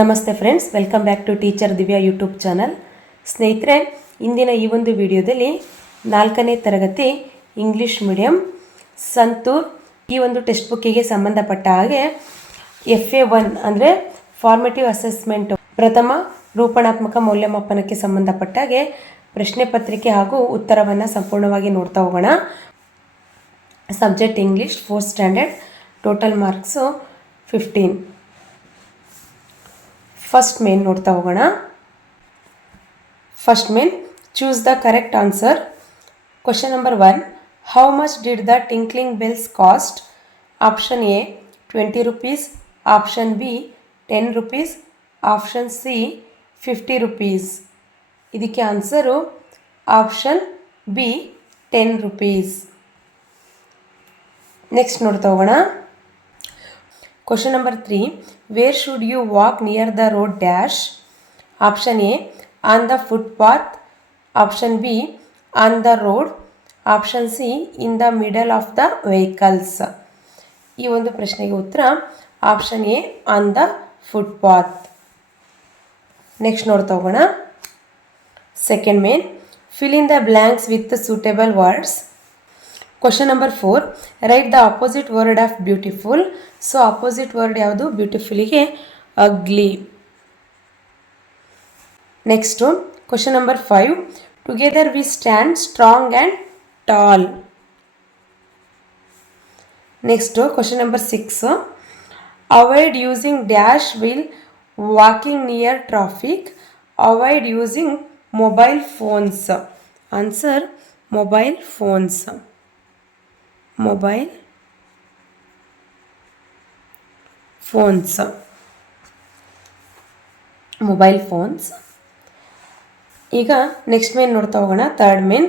ನಮಸ್ತೆ friends, welcome back to teacher Divya YouTube channel. ಸ್ನೇಹಿತರೆ, ಇಂದಿನ ಈ ಒಂದು ವಿಡಿಯೋದಲ್ಲಿ 4ನೇ ತರಗತಿ ಇಂಗ್ಲೀಷ್ ಮೀಡಿಯಂ ಸಂತೂರ್ ಈ ಒಂದು ಟೆಕ್ಸ್ಟ್ ಬುಕ್ಕಿಗೆ ಸಂಬಂಧಪಟ್ಟ ಹಾಗೆ FA1 ಅಂದರೆ ಫಾರ್ಮೇಟಿವ್ ಅಸೆಸ್ಮೆಂಟ್ ಪ್ರಥಮ ರೂಪಣಾತ್ಮಕ ಮೌಲ್ಯಮಾಪನಕ್ಕೆ ಸಂಬಂಧಪಟ್ಟ ಹಾಗೆ ಪ್ರಶ್ನೆ ಪತ್ರಿಕೆ ಹಾಗೂ ಉತ್ತರವನ್ನು ಸಂಪೂರ್ಣವಾಗಿ ನೋಡ್ತಾ ಹೋಗೋಣ. Subject English 4th standard, total marks 15. First main ನೋಡ್ತಾ ಹೋಗೋಣ. First main, choose the correct answer. Question number 1, how much did the tinkling bells cost? Option A 20 rupees, option B 10 rupees, option C 50 rupees. ಇದಕ್ಕೆ answer option B 10 rupees. Next ನೋಡ್ತಾ ಹೋಗೋಣ. Question number 3, where should you walk near the road dash? Option A on the footpath, option B on the road, option C in the middle of the vehicles. ಈ ಒಂದು ಪ್ರಶ್ನೆಗೆ ಉತ್ತರ option A on the footpath. Next ನೋಡ್ತಾ ಹೋಗೋಣ. Second main, fill in the blanks with suitable words. Question number 4, write the opposite word of beautiful. So opposite word ಯಾವುದು? ಬ್ಯೂಟಿಫುಲ್ಲಿಗೆ ugly. Next question number 5, together we stand strong and tall. Next question number 6, avoid using dash will walking near traffic. Avoid using mobile phones. Answer mobile phones. Mobile phones. Mobile phones. ಈಗ next main ನೋಡ್ತಾ ಹೋಗೋಣ. Third main,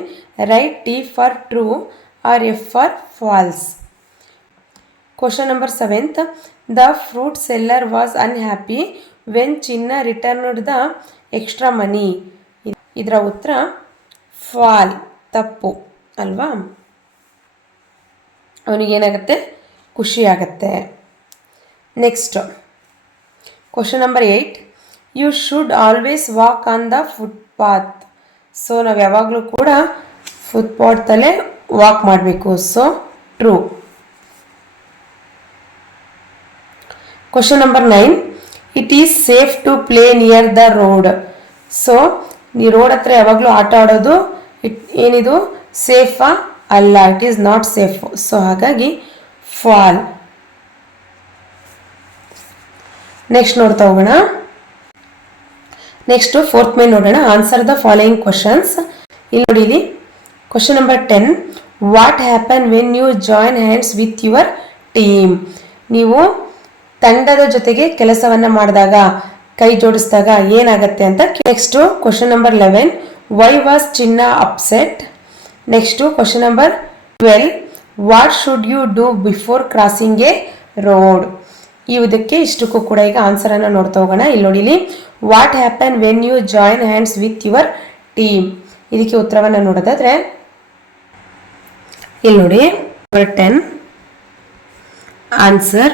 write T for true or F for false. Question number 7th, the fruit seller was unhappy when Chinna returned the extra money. ಇದರ ಉತ್ತರ false, ತಪ್ಪು ಅಲ್ವಾ? ಅವನಿಗೇನಾಗುತ್ತೆ? ಖುಷಿಯಾಗತ್ತೆ. Next question number 8, you should always walk on the footpath. So ನಾವು ಯಾವಾಗಲೂ ಕೂಡ ಫುಟ್ಪಾತಲ್ಲೇ ವಾಕ್ ಮಾಡಬೇಕು. So true. Question number 9, it is safe to play near the road. So ಈ ರೋಡ್ ಹತ್ರ ಯಾವಾಗಲೂ ಆಟ ಆಡೋದು ಏನಿದು? ಸೇಫಾ? ಅಲ್ಲ, it is not safe. So ಹಾಗಾಗಿ ಫಾಲ್. ನೆಕ್ಸ್ಟ್ ನೋಡ್ತಾ ಹೋಗೋಣ. ನೆಕ್ಸ್ಟ್ ಫೋರ್ತ್ ಮೇನ್ ನೋಡೋಣ. Answer the following questions. ಇಲ್ಲಿ ನೋಡಿ, ಇಲ್ಲಿ question number 10, what happen when you join hands with your team. ನೀವು ತಂಡದ ಜೊತೆಗೆ ಕೆಲಸವನ್ನ ಮಾಡಿದಾಗ, ಕೈ ಜೋಡಿಸಿದಾಗ ಏನಾಗತ್ತೆ ಅಂತ. Next question number 11, why was Chinna upset. Next question number 12, what should you do before crossing a road. ಇದಕ್ಕೆ ಇಷ್ಟಕ್ಕೂ ಕೂಡ ಈಗ ಆನ್ಸರನ್ನು ನೋಡ್ತಾ ಹೋಗೋಣ. ಇಲ್ಲಿ ನೋಡಿ, ಇಲ್ಲಿ what happen when you join hands with your team. ಇದಕ್ಕೆ ಉತ್ತರವನ್ನು ನೋಡೋದಾದ್ರೆ ಇಲ್ಲಿ ನೋಡಿ, 10 answer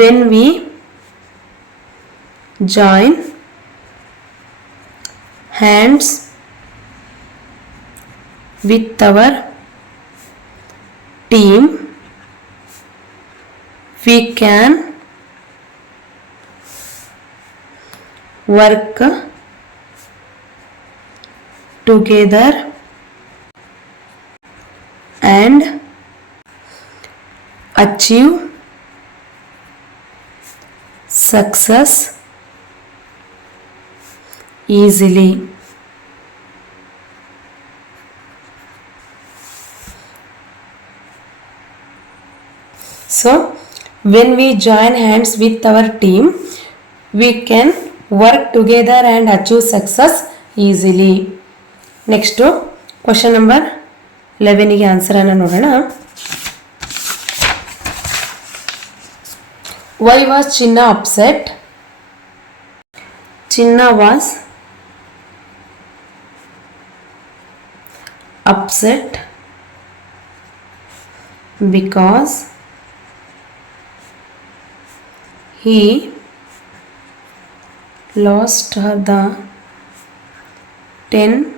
when we join hands with our team we can work together and achieve success easily. So, when we join hands with our team, we can work together and achieve success easily. Next, question number 11 ಗೆ ಆನ್ಸರ್ ಅನ್ನು ನೋಡೋಣ. Why was Chinna upset? Chinna was upset because he lost her the 10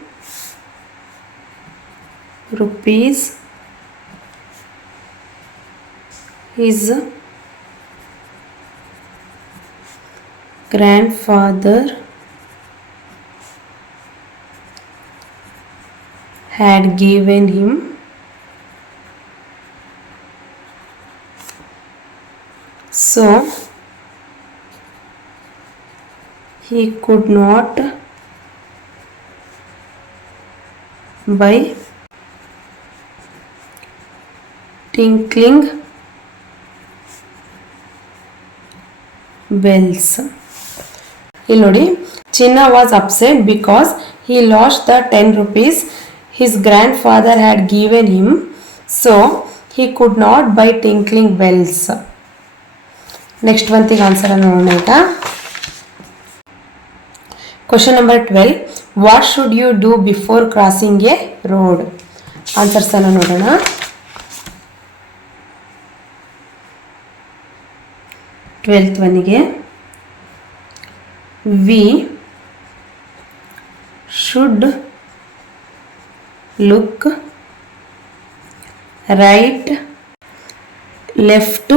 rupees his grandfather had given him. So he could not buy tinkling bells. ಇಲ್ಲಿ ನೋಡಿ, Chinna was upset because he lost the 10 rupees his grandfather had given him, so he could not buy tinkling bells. Next ಒಂತಿಗೆ answer ನೋಡೋಣ ಈಗ. Question number 12, what should you do before crossing a road? Answers ಅನ್ನು ನೋಡೋಣ. 12th ಒನ್ನಿಗೆ we should look right, left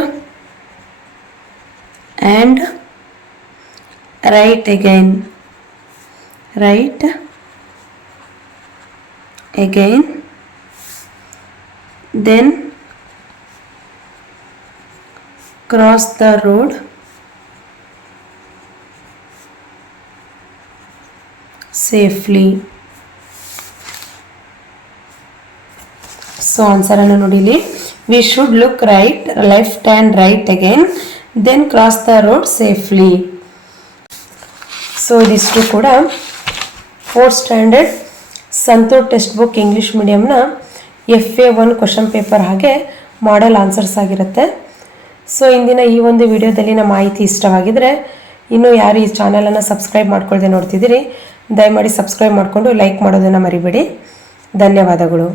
and right again. Right again, then cross the road safely. So ಆನ್ಸರನ್ನು ನೋಡಿಲಿ. We should look right, left and right again, then cross the road safely. So ಇದಿಷ್ಟು ಕೂಡ 4th standard ಸಂತೂರ್ text book English ಮೀಡಿಯಮ್ನ FA1 question paper ಹಾಗೆ model answers ಆಗಿರುತ್ತೆ. So ಇಂದಿನ ಈ ಒಂದು ವಿಡಿಯೋದಲ್ಲಿನ ಮಾಹಿತಿ ಇಷ್ಟವಾಗಿದ್ದರೆ, ಇನ್ನೂ ಯಾರು ಈ ಚಾನಲನ್ನು ಸಬ್ಸ್ಕ್ರೈಬ್ ಮಾಡ್ಕೊಳ್ಳದೆ ನೋಡ್ತಿದ್ದೀರಿ, ದಯಮಾಡಿ ಸಬ್ಸ್ಕ್ರೈಬ್ ಮಾಡಿಕೊಂಡು ಲೈಕ್ ಮಾಡೋದನ್ನು ಮರಿಬೇಡಿ. ಧನ್ಯವಾದಗಳು.